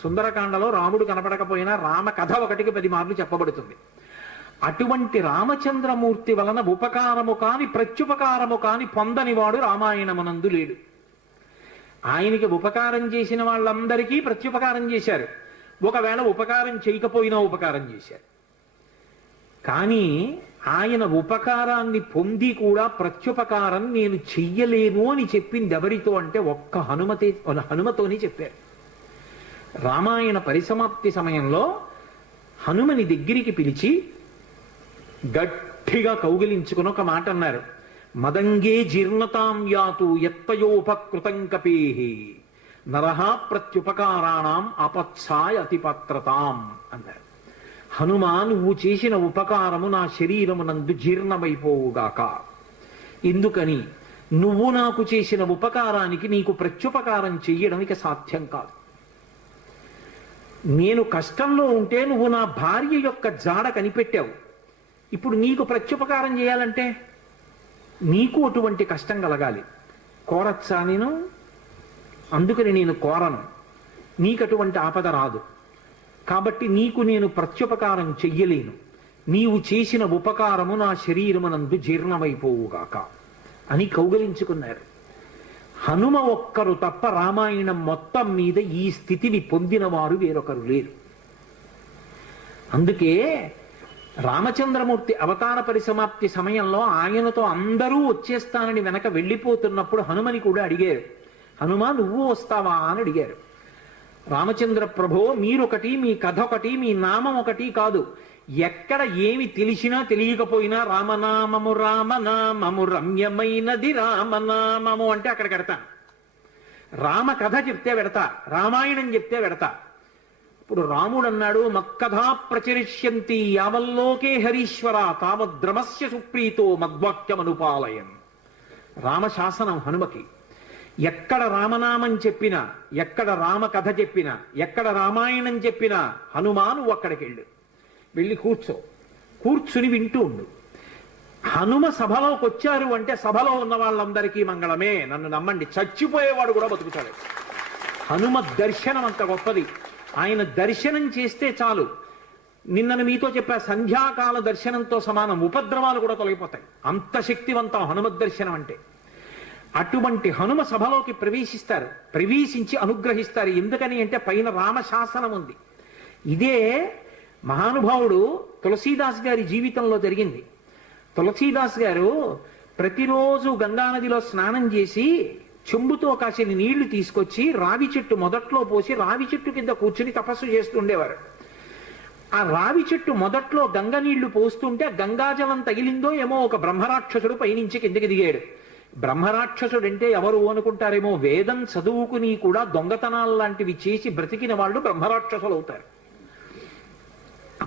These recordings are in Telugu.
సుందరకాండలో రాముడు కనపడకపోయినా రామ కథ ఒకటికి 10 మార్లు చెప్పబడుతుంది. అటువంటి రామచంద్రమూర్తి వలన ఉపకారము కాని ప్రత్యుపకారము కాని పొందనివాడు రామాయణమునందు లేడు. ఆయనకి ఉపకారం చేసిన వాళ్ళందరికీ ప్రత్యుపకారం చేశారు. ఒకవేళ ఉపకారం చేయకపోయినా ఉపకారం చేశారు. కానీ ఆయన ఉపకారాన్ని పొంది కూడా ప్రత్యుపకారం నేను చెయ్యలేను అని చెప్పింది ఎవరితో అంటే ఒక్క హనుమతోనే చెప్పారు. రామాయణ పరిసమాప్తి సమయంలో హనుమని దగ్గరికి పిలిచి గట్టిగా కౌగిలించుకుని ఒక మాట అన్నారు. మదంగే జీర్ణతాం యాతు యత్తయోపకృతం కపేహి నరహ ప్రత్యుపకారాణం అపత్సాయ అతిపత్రతాం అన్నారు. హనుమా, నువ్వు చేసిన ఉపకారము నా శరీరమునందు జీర్ణమైపోవుగాక. ఎందుకని? నువ్వు నాకు చేసిన ఉపకారానికి నీకు ప్రత్యుపకారం చెయ్యడం ఇక సాధ్యం కాదు. నేను కష్టంలో ఉంటే నువ్వు నా భార్య యొక్క జాడ కనిపెట్టావు. ఇప్పుడు నీకు ప్రత్యుపకారం చేయాలంటే నీకు అటువంటి కష్టం కలగాలి. కోరచ్చా నేను? అందుకని నేను కోరను. నీకు అటువంటి ఆపద రాదు. కాబట్టి నీకు నేను ప్రత్యుపకారం చెయ్యలేను. నీవు చేసిన ఉపకారము నా శరీరమునందు జీర్ణమైపోవుగాక అని కౌగలించుకున్నారు. హనుమ ఒక్కరు తప్ప రామాయణం మొత్తం మీద ఈ స్థితిని పొందిన వారు వేరొకరు లేరు. అందుకే రామచంద్రమూర్తి అవతార పరిసమాప్తి సమయంలో ఆయనతో అందరూ వచ్చేస్తానని వెనక వెళ్ళిపోతున్నప్పుడు హనుమని కూడా అడిగారు. హనుమ, నువ్వు వస్తావా అని అడిగారు. రామచంద్ర ప్రభో, మీరొకటి, మీ కథ ఒకటి, మీ నామం ఒకటి కాదు. ఎక్కడ ఏమి తెలిసినా తెలియకపోయినా రామనామము రామనామము రమ్యమైనది రామనామము అంటే అక్కడికి వెడతాను. రామ కథ చెప్తే వెడతా, రామాయణం చెప్తే వెడతా. ఇప్పుడు రాముడు అన్నాడు, మక్కథా ప్రచరిష్యంతి యావల్లోకే హరీశ్వర తావద్రమస్య సుప్రీతో మద్వాక్యమనుపాలయం. రామశాసనం హనుమకి. ఎక్కడ రామనామం చెప్పినా, ఎక్కడ రామ కథ చెప్పినా, ఎక్కడ రామాయణం చెప్పినా హనుమా నువ్వు అక్కడికి వెళ్ళి కూర్చుని వింటూ ఉండు. హనుమ సభలోకి వచ్చారు అంటే సభలో ఉన్న వాళ్ళందరికీ మంగళమే. నన్ను నమ్మండి, చచ్చిపోయేవాడు కూడా బతుకుతాడు. హనుమ దర్శనం అంత గొప్పది. ఆయన దర్శనం చేస్తే చాలు. నిన్నను మీతో చెప్పా, సంధ్యాకాల దర్శనంతో సమానం. ఉపద్రవాలు కూడా తొలగిపోతాయి. అంత శక్తివంతం హనుమద్ దర్శనం అంటే. అటువంటి హనుమ సభలోకి ప్రవేశిస్తారు. ప్రవేశించి అనుగ్రహిస్తారు. ఎందుకని అంటే పైన రామశాసనం ఉంది. ఇదే మహానుభావుడు తులసీదాస్ గారి జీవితంలో జరిగింది. తులసీదాస్ గారు ప్రతిరోజు గంగానదిలో స్నానం చేసి చెంబుతో కాసిన నీళ్లు తీసుకొచ్చి రావి చెట్టు మొదట్లో పోసి రావి చెట్టు కింద కూర్చుని తపస్సు చేస్తుండేవారు. ఆ రావి చెట్టు మొదట్లో గంగ నీళ్లు పోస్తుంటే గంగాజలం తగిలిందో ఏమో ఒక బ్రహ్మరాక్షసుడు పైనుంచి కిందకి దిగాడు. బ్రహ్మరాక్షసుడు అంటే ఎవరు అనుకుంటారేమో, వేదం చదువుకుని కూడా దొంగతనాలు లాంటివి చేసి బ్రతికిన వాళ్ళు బ్రహ్మరాక్షసులు అవుతారు.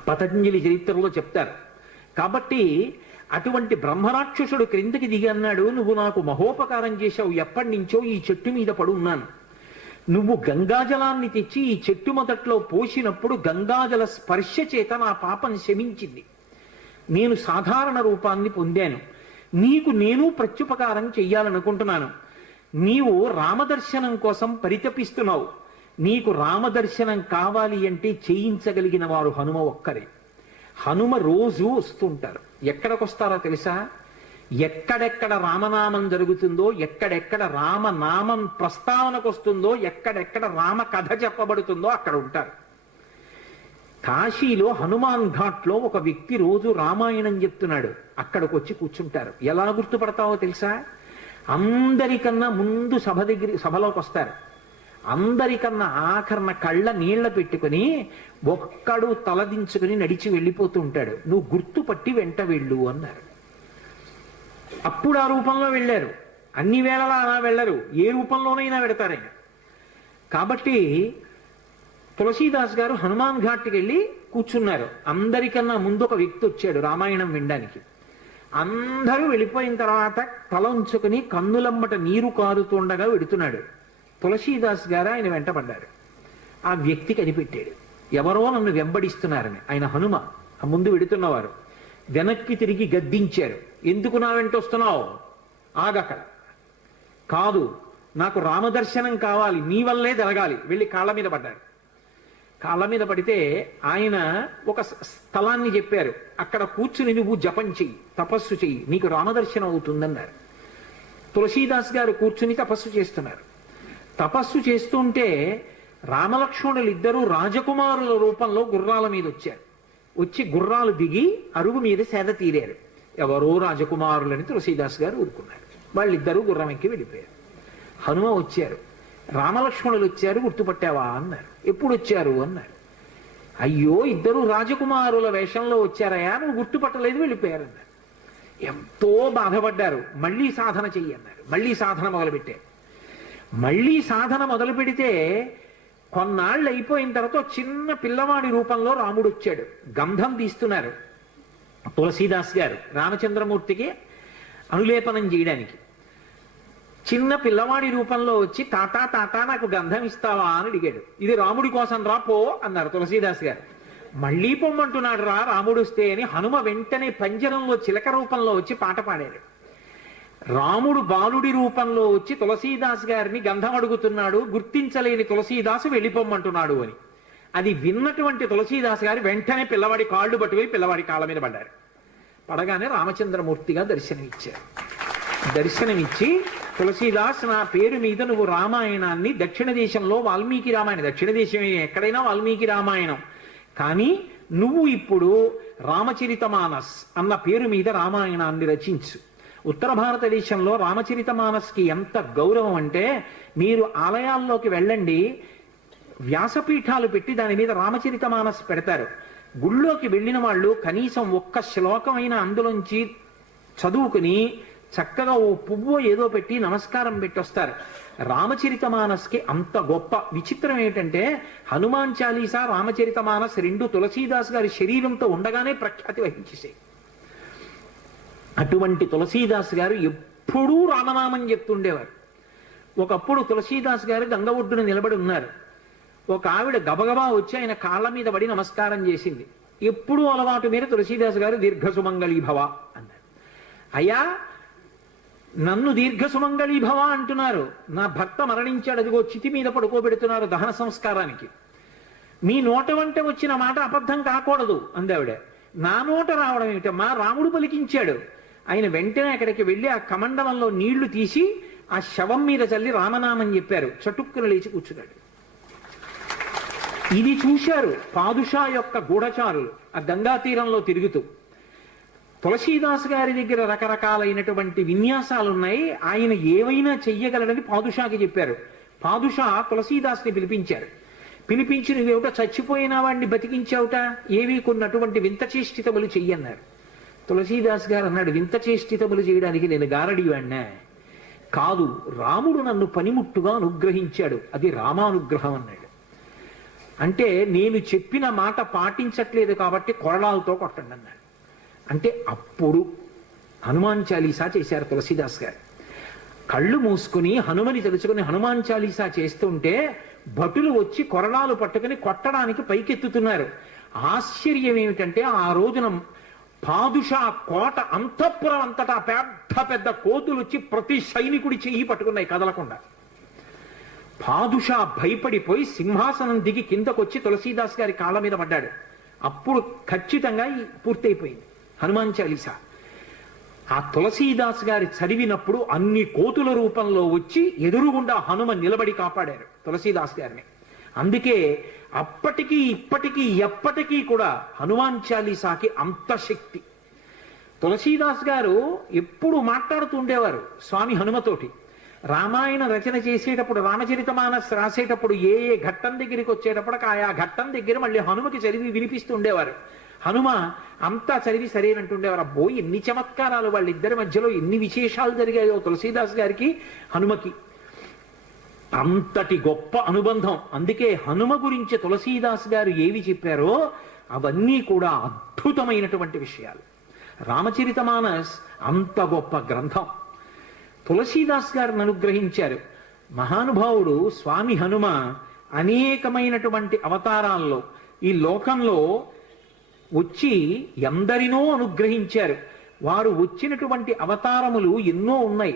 పతంజలి చరిత్రలో చెప్తారు. కాబట్టి అటువంటి బ్రహ్మరాక్షసుడు క్రిందకి దిగి అన్నాడు, నువ్వు నాకు మహోపకారం చేశావు. ఎప్పటి నుంచో ఈ చెట్టు మీద పడి ఉన్నాను. నువ్వు గంగాజలాన్ని తెచ్చి ఈ చెట్టు మొదట్లో పోసినప్పుడు గంగాజల స్పర్శ చేత నా పాపం శమించింది. నేను సాధారణ రూపాన్ని పొందాను. నీకు నేను ప్రత్యుపకారం చెయ్యాలనుకుంటున్నాను. నీవు రామదర్శనం కోసం పరితపిస్తున్నావు. నీకు రామదర్శనం కావాలి అంటే చేయించగలిగిన వారు హనుమ ఒక్కరే. హనుమ రోజు వస్తుంటారు. ఎక్కడికొస్తారో తెలుసా? ఎక్కడెక్కడ రామనామం జరుగుతుందో, ఎక్కడెక్కడ రామనామం ప్రస్తావనకు వస్తుందో, ఎక్కడెక్కడ రామ కథ చెప్పబడుతుందో అక్కడ ఉంటారు. కాశీలో హనుమాన్ ఘాట్లో ఒక వ్యక్తి రోజు రామాయణం చెప్తున్నాడు. అక్కడికి వచ్చి కూర్చుంటారు. ఎలా గుర్తుపడతావో తెలుసా? అందరికన్నా ముందు సభలోకి వస్తారు. అందరికన్నా ఆఖరణ కళ్ళ నీళ్ల పెట్టుకుని ఒక్కడు తలదించుకుని నడిచి వెళ్ళిపోతూ ఉంటాడు. నువ్వు గుర్తుపట్టి వెంట వెళ్ళు అన్నారు. అప్పుడు ఆ రూపంలో వెళ్ళారు. అన్ని వేళలా అలా వెళ్ళరు, ఏ రూపంలోనైనా వెడతారైనా. కాబట్టి తులసీదాస్ గారు హనుమాన్ ఘాట్కి వెళ్ళి కూర్చున్నారు. అందరికన్నా ముందు ఒక వ్యక్తి వచ్చాడు రామాయణం వినడానికి. అందరూ వెళ్ళిపోయిన తర్వాత తల ఉంచుకుని కన్నులమ్మట నీరు కారుతుండగా వెడుతున్నాడు. తులసీదాస్ గారు ఆయన వెంటబడ్డారు. ఆ వ్యక్తి కనిపెట్టాడు, ఎవరో నన్ను వెంబడిస్తున్నారని. ఆయన హనుమ, ఆ ముందు వెడుతున్నవారు. వెనక్కి తిరిగి గద్దించారు. ఎందుకు నా వెంట వస్తున్నావు? ఆగక్కడ. కాదు, నాకు రామదర్శనం కావాలి, నీ వల్లే జరగాలి. వెళ్ళి కాళ్ళ మీద పడ్డారు. కాళ్ళ మీద పడితే ఆయన ఒక స్థలాన్ని చెప్పారు, అక్కడ కూర్చుని నువ్వు జపం చెయ్యి, తపస్సు చెయ్యి, నీకు రామదర్శనం అవుతుందన్నారు. తులసీదాస్ గారు కూర్చుని తపస్సు చేస్తున్నారు. తపస్సు చేస్తుంటే రామలక్ష్మణులు ఇద్దరూ రాజకుమారుల రూపంలో గుర్రాల మీద వచ్చారు. వచ్చి గుర్రాలు దిగి అరుగు మీద సేద తీరారు. ఎవరో రాజకుమారులని తులసీదాస్ గారు ఊరుకున్నారు. వాళ్ళిద్దరూ గుర్రం ఎక్కి వెళ్ళిపోయారు. హనుమ వచ్చారు. రామలక్ష్మణులు వచ్చారు, గుర్తుపట్టావా అన్నారు. ఎప్పుడు వచ్చారు అన్నారు. అయ్యో, ఇద్దరు రాజకుమారుల వేషంలో వచ్చారయా, నువ్వు గుర్తుపట్టలేదు, వెళ్ళిపోయారు అన్నారు. ఎంతో బాధపడ్డారు. మళ్ళీ సాధన చెయ్యి అన్నారు. మళ్ళీ సాధన మొదలుపెట్టారు. మళ్ళీ సాధన మొదలు పెడితే కొన్నాళ్ళు అయిపోయిన తర్వాత చిన్న పిల్లవాడి రూపంలో రాముడు వచ్చాడు. గంధం తీస్తున్నారు తులసీదాస్ గారు రామచంద్రమూర్తికి అనులేపనం చేయడానికి. చిన్న పిల్లవాడి రూపంలో వచ్చి తాతా తాతా నాకు గంధం ఇస్తావా అని అడిగాడు. ఇది రాముడి కోసం రా, పో అన్నారు తులసీదాస్ గారు. మళ్ళీ పొమ్మంటున్నాడు రా రాముడు వస్తే అని హనుమ వెంటనే పంజరంలో చిలక రూపంలో వచ్చి పాట పాడారు. రాముడు బాలుడి రూపంలో వచ్చి తులసీదాస్ గారిని గంధం అడుగుతున్నాడు, గుర్తించలేని తులసీదాసు వెళ్ళిపోమ్మంటున్నాడు అని. అది విన్నటువంటి తులసీదాస్ గారు వెంటనే పిల్లవాడి కాళ్ళు పట్టుకుని పిల్లవాడి కాళ్ళ మీద పడ్డారు. పడగానే రామచంద్రమూర్తిగా దర్శనమిచ్చారు. దర్శనమిచ్చి, తులసీదాస్, నా పేరు మీద నువ్వు రామాయణాన్ని, దక్షిణ దేశంలో వాల్మీకి రామాయణం, దక్షిణ దేశం ఎక్కడైనా వాల్మీకి రామాయణం, కానీ నువ్వు ఇప్పుడు రామచరితమానస్ అన్న పేరు మీద రామాయణాన్ని రచించు. ఉత్తర భారతదేశంలో రామచరితమానస్కి ఎంత గౌరవం అంటే, మీరు ఆలయాల్లోకి వెళ్ళండి, వ్యాసపీఠాలు పెట్టి దాని మీద రామచరితమానస్ పెడతారు. గుళ్ళోకి వెళ్ళిన వాళ్ళు కనీసం ఒక్క శ్లోకమైన అందులోంచి చదువుకుని చక్కగా ఓ పువ్వు ఏదో పెట్టి నమస్కారం పెట్టొస్తారు. రామచరితమానస్కి అంత గొప్ప. విచిత్రం ఏంటంటే హనుమాన్ చాలీసా, రామచరితమానస్ రెండు తులసీదాస్ గారి శరీరంతో ఉండగానే ప్రఖ్యాతి వహించేసాయి. అటువంటి తులసీదాస్ గారు ఎప్పుడూ రామనామం చెప్తుండేవారు. ఒకప్పుడు తులసీదాస్ గారు గంగ ఒడ్డున నిలబడి ఉన్నారు. ఒక ఆవిడ గబగబా వచ్చి ఆయన కాళ్ళ మీద పడి నమస్కారం చేసింది. ఎప్పుడూ అలవాటు మీద తులసీదాస్ గారు దీర్ఘసుమంగళీభవ అన్నారు. అయ్యా, నన్ను దీర్ఘసుమంగళీభవ అంటున్నారు, నా భర్త మరణించాడు, అదిగో చితి మీద పడుకోబెడుతున్నారు దహన సంస్కారానికి, మీ నోట వంట వచ్చిన మాట అబద్ధం కాకూడదు అందావిడ. నా నోట రావడం ఏమిటమ్మా, రాముడు పలికించాడు. ఆయన వెంటనే అక్కడికి వెళ్ళి ఆ కమండలంలో నీళ్లు తీసి ఆ శవం మీద చల్లి రామనామం చెప్పారు. చటుక్కున లేచి కూర్చున్నాడు. ఇది చూశారు పాదుషా యొక్క గూఢచారులు ఆ గంగా తీరంలో తిరుగుతూ. తులసీదాస్ గారి దగ్గర రకరకాలైనటువంటి విన్యాసాలున్నాయి, ఆయన ఏవైనా చెయ్యగలడని పాదుషాకి చెప్పారు. పాదుషా తులసీదాస్ని పిలిపించారు. పిలిపించి, నువ్వేమిటో చచ్చిపోయిన వాడిని బతికించావుట, ఏవి కొన్నటువంటి వింత చేష్టితములు చెయ్యన్నారు. తులసీదాస్ గారు అన్నాడు, వింత చేష్టితములు చేయడానికి నేను గారడివాణ్ణా? కాదు, రాముడు నన్ను పనిముట్టుగా అనుగ్రహించాడు, అది రామానుగ్రహం అన్నాడు. అంటే నేను చెప్పిన మాట పాటించట్లేదు కాబట్టి కొరడాలతో కొట్టండి అన్నాడు. అంటే అప్పుడు హనుమాన్ చాలీసా చేశారు తులసీదాస్ గారు. కళ్ళు మూసుకుని హనుమని తెలుసుకుని హనుమాన్ చాలీసా చేస్తుంటే భటులు వచ్చి కొరడాలు పట్టుకుని కొట్టడానికి పైకెత్తుతున్నారు. ఆశ్చర్యం ఏమిటంటే ఆ రోజున పాదుషా కోట అంతఃపురం అంతటా పెద్ద పెద్ద కోతులు వచ్చి ప్రతి సైనికుడి చెయ్యి పట్టుకున్నాయి కదలకుండా. పాదుషా భయపడిపోయి సింహాసనం దిగి కిందకొచ్చి తులసీదాస్ గారి కాళ్ళ మీద పడ్డాడు. అప్పుడు ఖచ్చితంగా పూర్తయిపోయింది హనుమాన్ చాలీసా. ఆ తులసీదాస్ గారి చదివినప్పుడు అన్ని కోతుల రూపంలో వచ్చి ఎదురుగుండా హనుమ నిలబడి కాపాడారు తులసీదాస్ గారిని. అందుకే అప్పటికీ ఇప్పటికీ ఎప్పటికీ కూడా హనుమాన్ చాలీసాకి అంత శక్తి. తులసీదాస్ గారు ఎప్పుడు మాట్లాడుతూ ఉండేవారు స్వామి హనుమతోటి. రామాయణ రచన చేసేటప్పుడు, రామచరితమానస్ రాసేటప్పుడు ఏ ఏ ఘట్టం దగ్గరికి వచ్చేటప్పటికి ఆయా ఘట్టం దగ్గర మళ్ళీ హనుమకి చదివి వినిపిస్తూ ఉండేవారు. హనుమ అంతా చదివి సరేనంటుండేవారు. అబ్బో, ఎన్ని చమత్కారాలు వాళ్ళిద్దరి మధ్యలో, ఎన్ని విశేషాలు జరిగాయో తులసీదాస్ గారికి హనుమకి. అంతటి గొప్ప అనుబంధం. అందుకే హనుమ గురించి తులసీదాస్ గారు ఏవి చెప్పారో అవన్నీ కూడా అద్భుతమైనటువంటి విషయాలు. రామచరితమానస్ అంత గొప్ప గ్రంథం. తులసీదాస్ గారిని అనుగ్రహించారు మహానుభావుడు స్వామి హనుమ. అనేకమైనటువంటి అవతారాల్లో ఈ లోకంలో వచ్చి ఎందరినో అనుగ్రహించారు. వారు వచ్చినటువంటి అవతారములు ఎన్నో ఉన్నాయి.